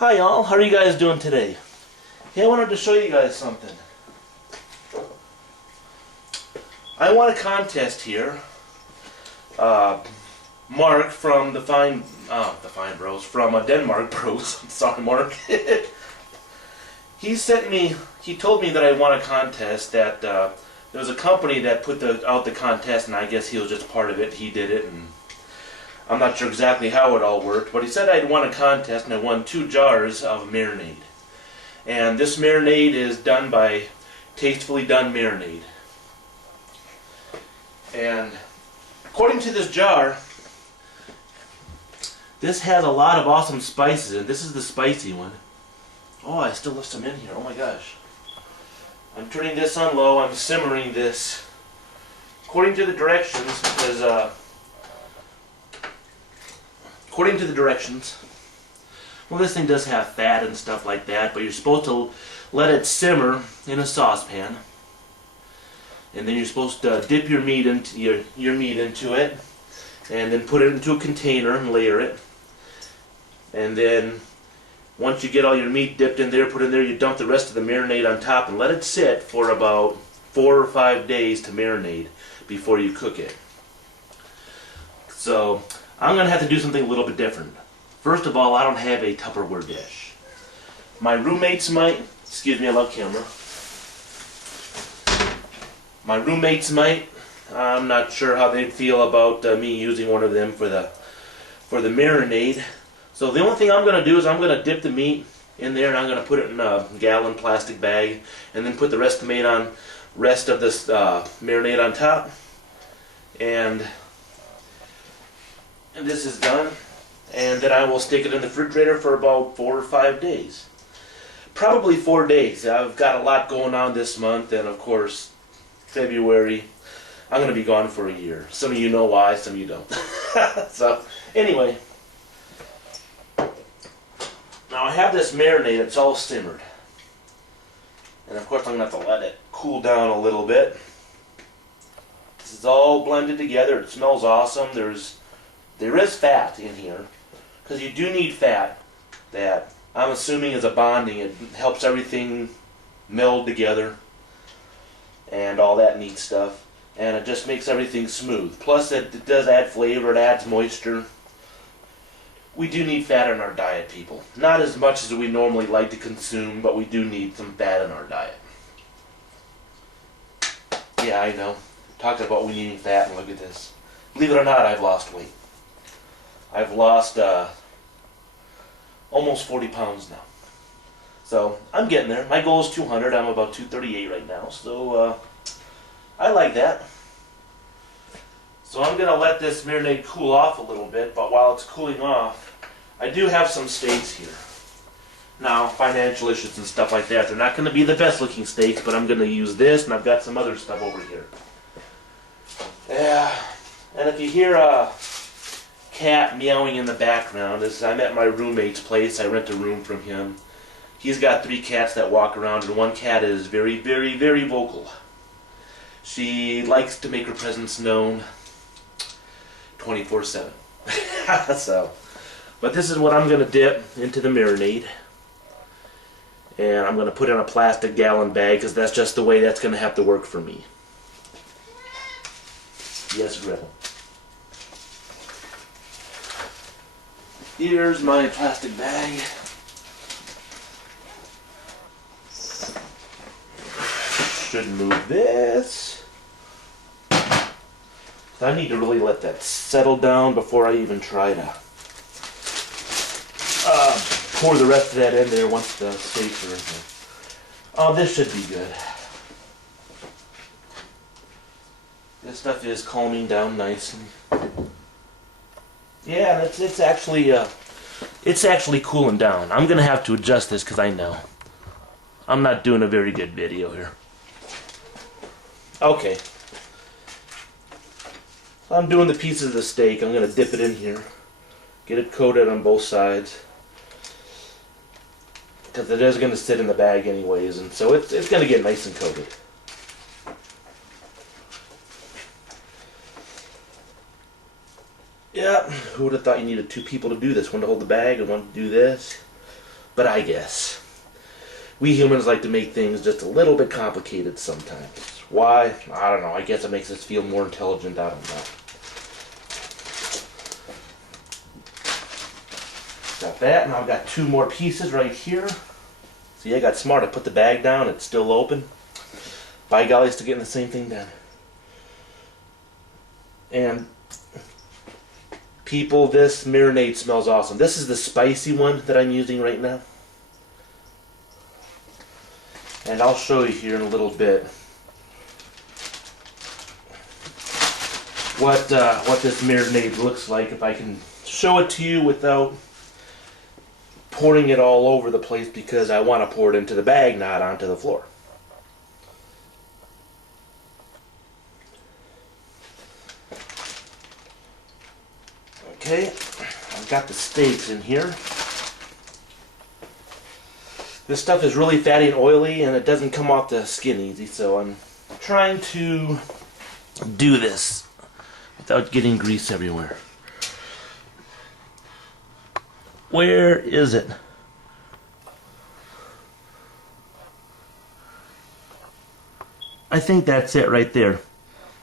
Hi y'all, how are you guys doing today? Hey, I wanted to show you guys something. I won a contest here. Mark from the Fine Bros, from Denmark Bros. Sorry, Mark. He told me that I won a contest, that there was a company that put out the contest, and I guess he was just part of it. He did it, and I'm not sure exactly how it all worked, but he said I'd won a contest and I won 2 jars of marinade. And this marinade is done by Tastefully Done Marinade. And according to this jar, this has a lot of awesome spices, and this is the spicy one. Oh, I still left some in here. Oh my gosh. I'm turning this on low. I'm simmering this. According to the directions, according to the directions, well, this thing does have fat and stuff like that, but you're supposed to let it simmer in a saucepan, and then you're supposed to dip your meat into meat into it, and then put it into a container and layer it. And then once you get all your meat dipped in there, put in there, you dump the rest of the marinade on top and let it sit for about 4 or 5 days to marinate before you cook it. So I'm going to have to do something a little bit different. First of all, I don't have a Tupperware dish. My roommates might, excuse me, I love camera. My roommates might. I'm not sure how they'd feel about me using one of them for the marinade. So the only thing I'm going to do is I'm going to dip the meat in there, and I'm going to put it in a gallon plastic bag, and then put the rest of this marinade on top. And this is done, and then I will stick it in the refrigerator for about 4 or 5 days. Probably 4 days. I've got a lot going on this month, and of course February I'm going to be gone for a year. Some of you know why, some of you don't. So anyway, now I have this marinade. It's all simmered, and of course I'm going to have to let it cool down a little bit. This is all blended together. It smells awesome. There is fat in here, because you do need fat. That, I'm assuming, is a bonding. It helps everything meld together and all that neat stuff, and it just makes everything smooth. Plus it does add flavor, it adds moisture. We do need fat in our diet, people. Not as much as we normally like to consume, but we do need some fat in our diet. Yeah, I know. Talking about we needing fat, and look at this. Believe it or not, I've lost weight. I've lost almost 40 pounds now. So I'm getting there. My goal is 200. I'm about 238 right now. So I like that. So I'm going to let this marinade cool off a little bit. But while it's cooling off, I do have some steaks here. Now, financial issues and stuff like that, they're not going to be the best looking steaks, but I'm going to use this, and I've got some other stuff over here. Yeah. And if you hear a cat meowing in the background, I'm at my roommate's place. I rent a room from him. He's got 3 cats that walk around, and one cat is very, very, very vocal. She likes to make her presence known 24/7. So, but this is what I'm going to dip into the marinade, and I'm going to put in a plastic gallon bag, because that's just the way that's going to have to work for me. Yes, Gretel. Here's my plastic bag. Should move this. I need to really let that settle down before I even try to pour the rest of that in there once the steaks are in there. Oh, this should be good. This stuff is calming down nicely. Yeah, it's actually cooling down. I'm gonna have to adjust this, because I know I'm not doing a very good video here. Okay, so I'm doing the pieces of the steak. I'm gonna dip it in here, get it coated on both sides, because it is gonna sit in the bag anyways, and so it's gonna get nice and coated. Yeah, who would have thought you needed 2 people to do this? One to hold the bag and one to do this. But I guess we humans like to make things just a little bit complicated sometimes. Why? I don't know. I guess it makes us feel more intelligent. I don't know. Got that, and I've got 2 more pieces right here. See, I got smart. I put the bag down. It's still open. By golly, still getting the same thing done. And people, this marinade smells awesome. This is the spicy one that I'm using right now. And I'll show you here in a little bit what this marinade looks like, if I can show it to you without pouring it all over the place, because I want to pour it into the bag, not onto the floor. Okay, I've got the steaks in here. This stuff is really fatty and oily, and it doesn't come off the skin easy, so I'm trying to do this without getting grease everywhere. Where is it? I think that's it right there.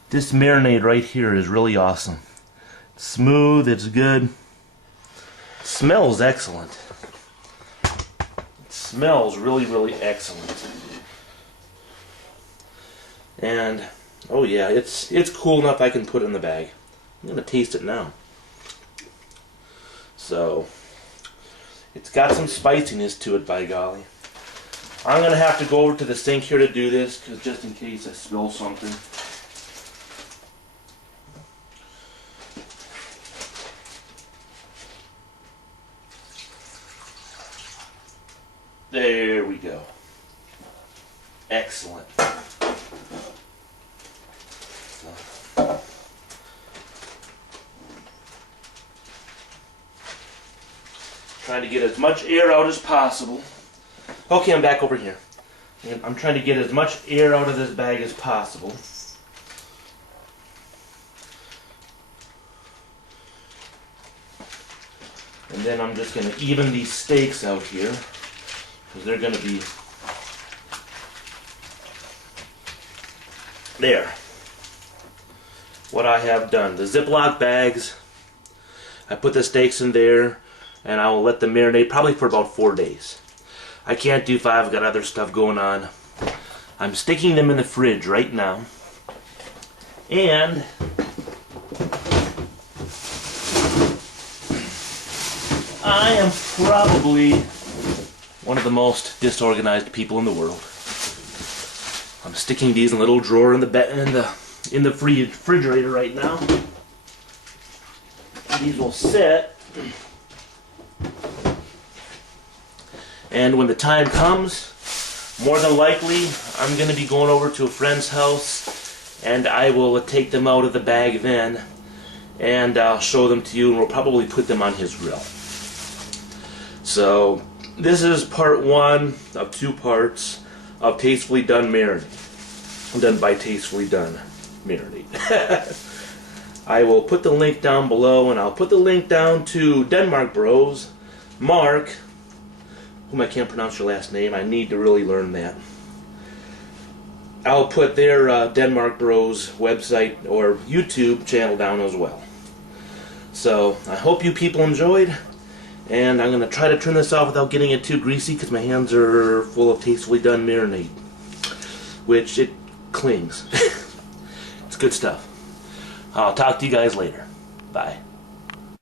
This marinade right here is really awesome. It's smooth, it's good. It smells excellent. It smells really, really excellent. And oh yeah, it's cool enough I can put it in the bag. I'm gonna taste it now. So it's got some spiciness to it, by golly. I'm going to have to go over to the sink here to do this, because just in case I spill something. There we go. Excellent. Trying to get as much air out as possible. Okay, I'm back over here. And I'm trying to get as much air out of this bag as possible. And then I'm just going to even these steaks out here, because they're going to be there. What I have done, the Ziploc bags, I put the steaks in there, and I will let them marinate probably for about 4 days. I can't do 5, I've got other stuff going on. I'm sticking them in the fridge right now. And I am probably one of the most disorganized people in the world. I'm sticking these in a little drawer in the refrigerator right now. These will sit. And when the time comes, more than likely, I'm going to be going over to a friend's house, and I will take them out of the bag then, and I'll show them to you, and we'll probably put them on his grill. So, this is part 1 of 2 parts of Tastefully Done Marinade. Done by Tastefully Done Marinade. I will put the link down below, and I'll put the link down to denmarcbros, Mark, whom I can't pronounce your last name. I need to really learn that. I'll put their denmarcbros website or YouTube channel down as well. So I hope you people enjoyed, and I'm going to try to turn this off without getting it too greasy, because my hands are full of Tastefully Done Marinade, which it clings. It's good stuff. I'll talk to you guys later. Bye.